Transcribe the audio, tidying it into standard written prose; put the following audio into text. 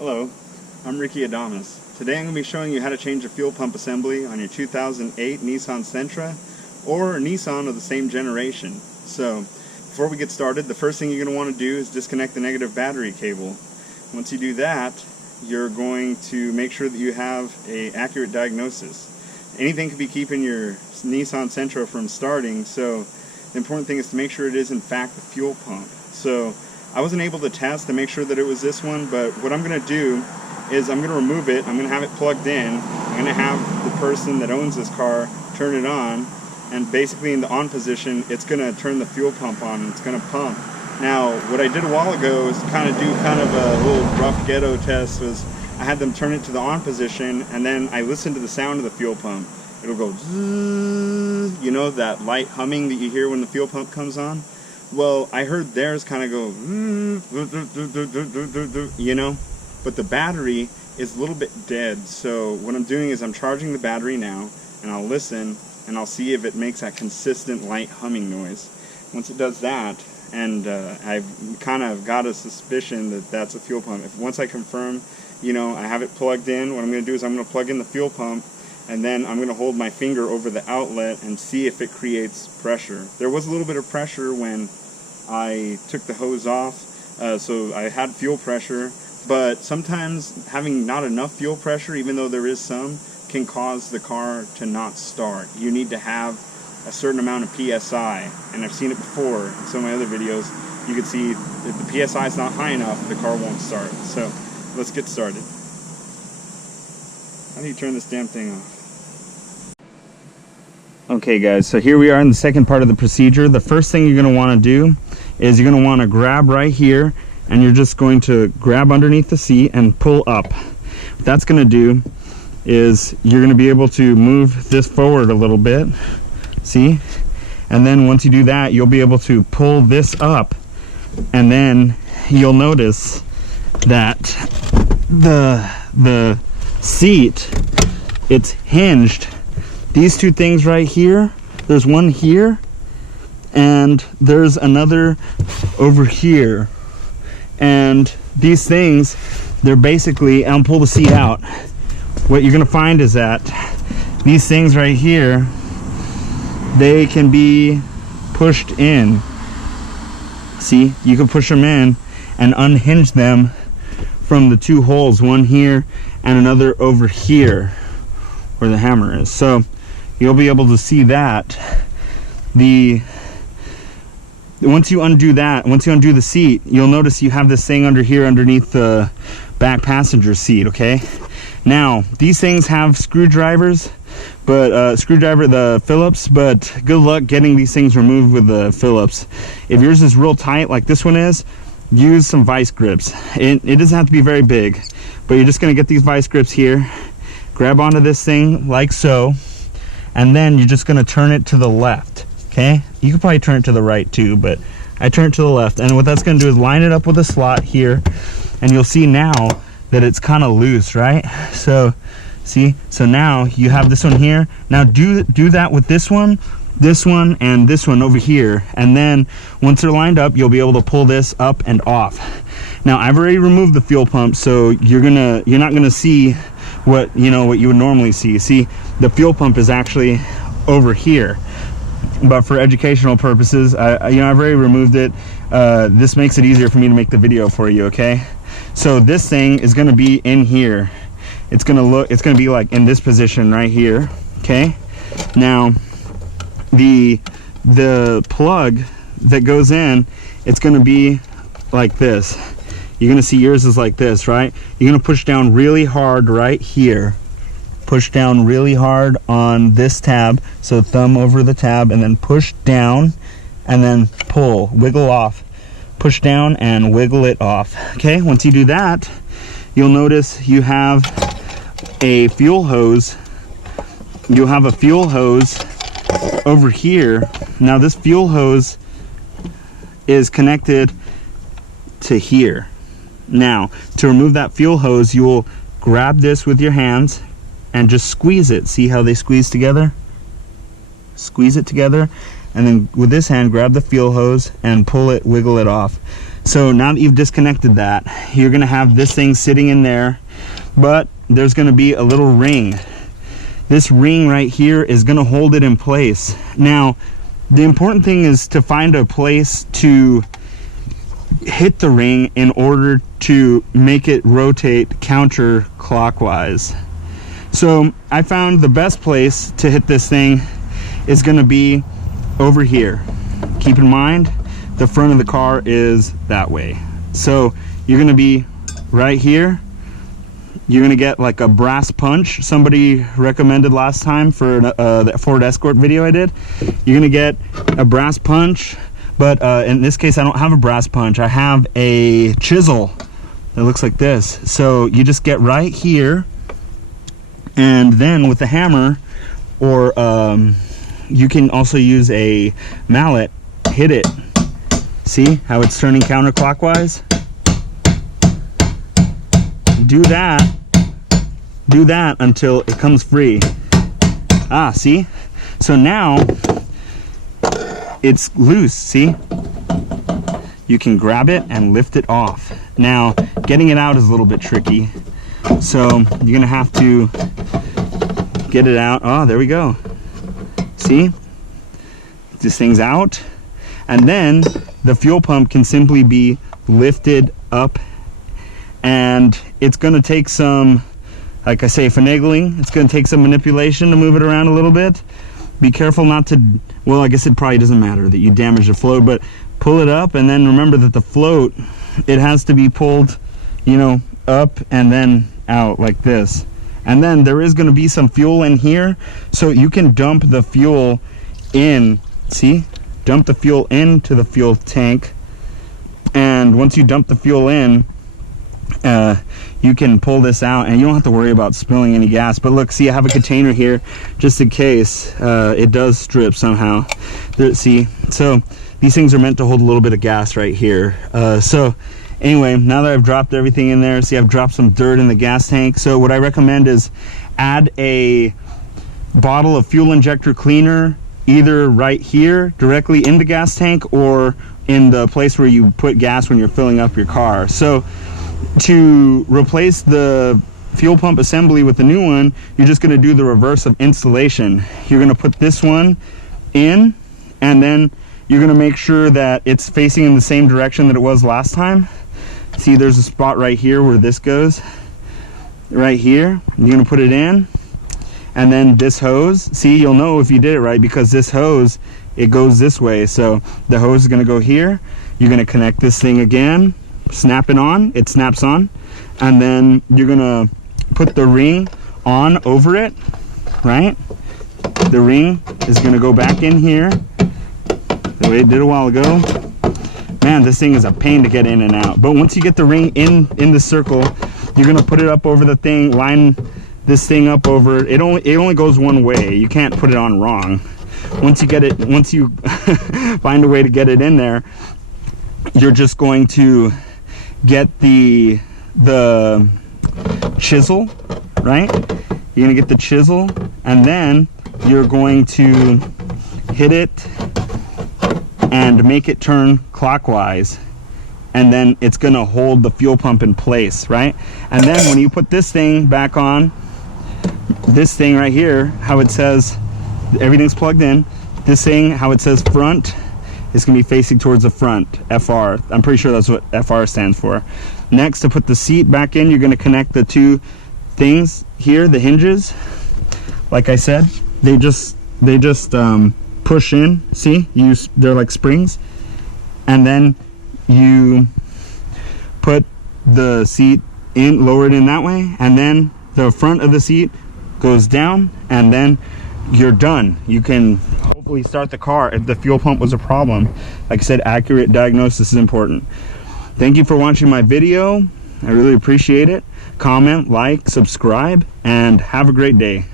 Hello, I'm Ricky Adamas. Today I'm going to be showing you how to change a fuel pump assembly on your 2008 Nissan Sentra or a Nissan of the same generation. So, before we get started, the first thing you're going to want to do is disconnect the negative battery cable. Once you do that, you're going to make sure that you have an accurate diagnosis. Anything could be keeping your Nissan Sentra from starting, so the important thing is to make sure it is in fact the fuel pump. So I wasn't able to test to make sure that it was this one, but what I'm going to do is I'm going to remove it, I'm going to have it plugged in, I'm going to have the person that owns this car turn it on, and basically in the on position it's going to turn the fuel pump on and it's going to pump. Now what I did a while ago is kind of a little rough ghetto test. Was I had them turn it to the on position and then I listened to the sound of the fuel pump. It'll go zzz, you know, that light humming that you hear when the fuel pump comes on. Well, I heard theirs kind of go, you know, but the battery is a little bit dead. So what I'm doing is I'm charging the battery now, and I'll listen, and I'll see if it makes that consistent light humming noise. Once it does that, and I've kind of got a suspicion that that's a fuel pump. Once I confirm, you know, I have it plugged in, what I'm going to do is I'm going to plug in the fuel pump, and then I'm going to hold my finger over the outlet and see if it creates pressure. There was a little bit of pressure when I took the hose off, so I had fuel pressure, but sometimes having not enough fuel pressure, even though there is some, can cause the car to not start. You need to have a certain amount of PSI, and I've seen it before in some of my other videos. You can see if the PSI is not high enough, the car won't start. So let's get started. How do you turn this damn thing off? Okay guys, so here we are in the second part of the procedure. The first thing you're going to want to do is you're going to want to grab right here, and you're just going to grab underneath the seat and pull up. What that's going to do is you're going to be able to move this forward a little bit, see? And then once you do that, you'll be able to pull this up, and then you'll notice that the seat, it's hinged. These two things right here, there's one here and there's another over here, and these things, they're basically, I'll pull the seat out. What you're gonna find is that these things right here, they can be pushed in. See, you can push them in and unhinge them from the two holes, one here and another over here where the hammer is. So you'll be able to see that. Once you undo the seat, you'll notice you have this thing under here underneath the back passenger seat, okay? Now, these things have screwdrivers, but the Phillips, but good luck getting these things removed with the Phillips. If yours is real tight like this one is, use some vice grips. It doesn't have to be very big, but you're just gonna get these vice grips here, grab onto this thing like so, and then you're just going to turn it to the left, okay? You could probably turn it to the right too, but I turn it to the left, and what that's going to do is line it up with a slot here, and you'll see now that it's kind of loose, right? So see, so now you have this one here. Now do that with this one, and this one over here, and then once they're lined up, you'll be able to pull this up and off. Now I've already removed the fuel pump, so you're not gonna see what you would normally see. See, the fuel pump is actually over here, but for educational purposes, I've already removed it. This makes it easier for me to make the video for you, okay? So this thing is going to be in here. It's going to be like in this position right here, okay? Now the plug that goes in, it's going to be like this. You're going to see yours is like this, right? You're going to push down really hard right here. Push down really hard on this tab. So thumb over the tab and then push down and then pull, wiggle off. Push down and wiggle it off. Okay, once you do that, you'll notice you have a fuel hose. You'll have a fuel hose over here. Now this fuel hose is connected to here. Now, to remove that fuel hose, you will grab this with your hands and just squeeze it. See how they squeeze together? Squeeze it together, and then with this hand, grab the fuel hose and pull it, wiggle it off. So now that you've disconnected that, you're gonna have this thing sitting in there, but there's gonna be a little ring. This ring right here is gonna hold it in place. Now, the important thing is to find a place to hit the ring in order to make it rotate counterclockwise. So I found the best place to hit this thing is gonna be over here. Keep in mind, the front of the car is that way. So you're gonna be right here. You're gonna get like a brass punch. Somebody recommended last time for the Ford Escort video I did. You're gonna get a brass punch, but in this case I don't have a brass punch. I have a chisel that looks like this. So you just get right here, and then with the hammer, or you can also use a mallet, hit it. See how it's turning counterclockwise? Do that until it comes free. Ah, see? So now it's loose, see? You can grab it and lift it off. Now, getting it out is a little bit tricky. So you're gonna have to get it out. Oh, there we go. See? This thing's out. And then the fuel pump can simply be lifted up, and it's gonna take some, like I say, finagling. It's gonna take some manipulation to move it around a little bit. Be careful not to, well, I guess it probably doesn't matter that you damage the float, but pull it up, and then remember that the float, it has to be pulled, you know, up and then out like this. And then there is gonna be some fuel in here, so you can dump the fuel in, see? Dump the fuel into the fuel tank, and once you dump the fuel in, you can pull this out and you don't have to worry about spilling any gas. But look, see, I have a container here just in case it does strip somehow. There, see, so these things are meant to hold a little bit of gas right here. So anyway, now that I've dropped everything in there, see, I've dropped some dirt in the gas tank. So what I recommend is add a bottle of fuel injector cleaner, either right here directly in the gas tank or in the place where you put gas when you're filling up your car. So to replace the fuel pump assembly with the new one, you're just going to do the reverse of installation. You're going to put this one in, and then you're going to make sure that it's facing in the same direction that it was last time. See, there's a spot right here where this goes. Right here, you're going to put it in, and then this hose, see, you'll know if you did it right because this hose, it goes this way. So the hose is going to go here. You're going to connect this thing again, snap it on, it snaps on, and then you're gonna put the ring on over it, right? The ring is gonna go back in here the way it did a while ago. Man, this thing is a pain to get in and out. But once you get the ring in the circle, you're gonna put it up over the thing, line this thing up over it. It only goes one way. You can't put it on wrong. Once you find a way to get it in there, you're just going to get the chisel, right? You're gonna get the chisel, and then you're going to hit it and make it turn clockwise, and then it's gonna hold the fuel pump in place, right? And then when you put this thing back on, this thing right here, how it says everything's plugged in, this thing, how it says front, is going to be facing towards the front, FR. I'm pretty sure that's what FR stands for. Next, to put the seat back in, you're going to connect the two things here, the hinges. Like I said, they just push in. See, they're like springs, and then you put the seat in, lower it in that way, and then the front of the seat goes down, and then you're done. You can hopefully start the car if the fuel pump was a problem. Like I said, accurate diagnosis is important. Thank you for watching my video. I really appreciate it. Comment, like, subscribe, and have a great day.